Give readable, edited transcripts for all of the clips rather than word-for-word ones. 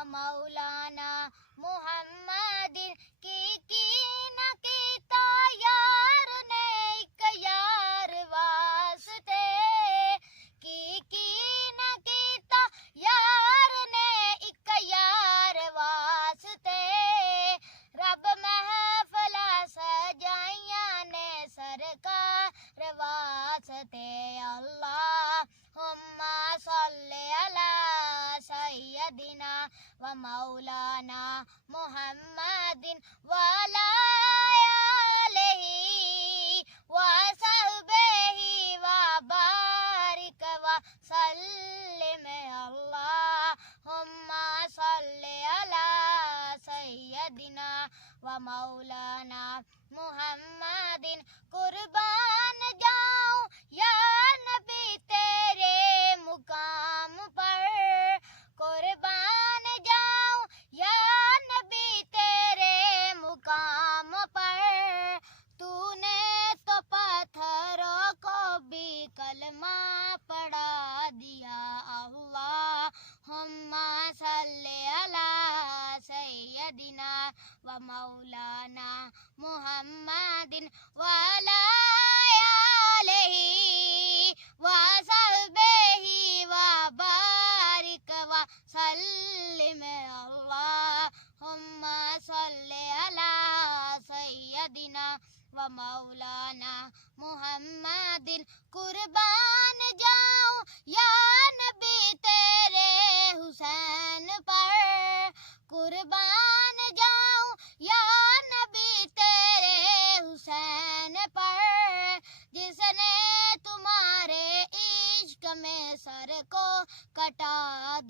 व मौलाना मुहम्मदिन की न कीता यार ने एक यार वास्ते की न कीता यार ने एक यार वास्ते रब महफला सजाइया ने सरकार वास्ते अल्लाहुम्मा सल्ली अला सय्यदिना व मौलाना मुहम्मदिन वाला आलिही व सहबिही व बारिक व सल्लिम अल्लाहुम्मा सल्ली अला सय्यदिना व मौलाना मुहम्मदिन कुर्बान जाऊं या नबी तेरे मुकाम पर कुर्बान जाऊं या नबी तेरे मुकाम पर तूने तो पत्थरों को भी कलमा पढ़ा दिया अल्लाहुम्मा सल्ली अला सय्यदिना व मौलाना मुहम्मदिन वाला आलिही व सहबिही व बारिक व सल्लिम अल्लाहुम्मा सल्ली अला सय्यदिना व मौलाना मुहम्मदिन कुर्बान जाऊं या नबी तेरे हुसैन पर कुर्बान जाऊं या नबी तेरे हुसैन पर जिसने तुम्हारे इश्क में सर को कटा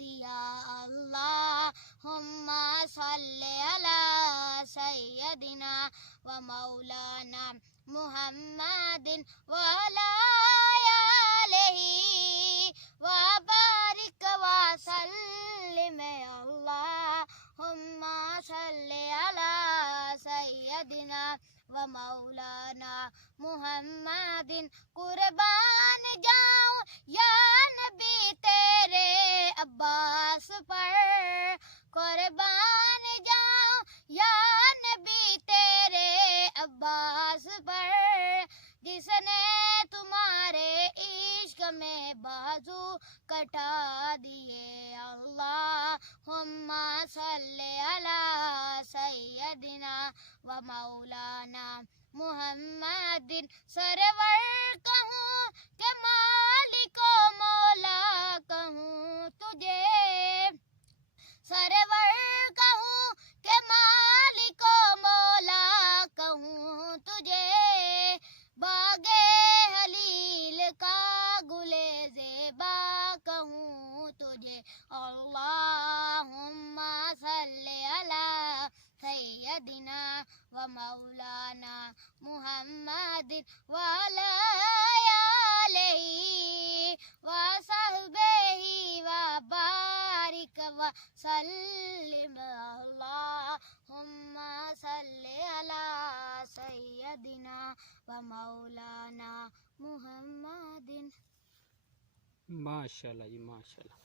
दिया अल्लाहुम्मा सल्ली अला सय्यदिना व मौलाना मुहम्मदिन वाला आलिही व बारिक व सल्लिम अल्लाहुम्मा सल्ली अला सय्यदिना व मौलाना मुहम्मदिन कुर्बान जाऊं या नबी तेरे अब्बास पर कुर्बान जाऊं या नबी तेरे अब्बास पर जिसने तुम्हारे इश्क में बाजू कटा दिए अल्लाहुम्मा सल्ली अला सय्यदिना व मौलाना मुहम्मदिन सरवर कहूँ के मालिको मौला कहूँ तुझे सरवर कहूँ के मालिको मौला कहूँ तुझे बागे हलील का गुले ज़ेबा कहूँ तुझे अल्लाहुम्मा सल्ली अला सय्यदिना व मौलाना मुहम्मदिन वाला आलिही व सहबिही व बारिक व सल्लिम अल्लाहुम्मा सल्ली अला सय्यदिना व मौलाना मुहम्मदिन। माशाल्लाह जी माशाल्लाह।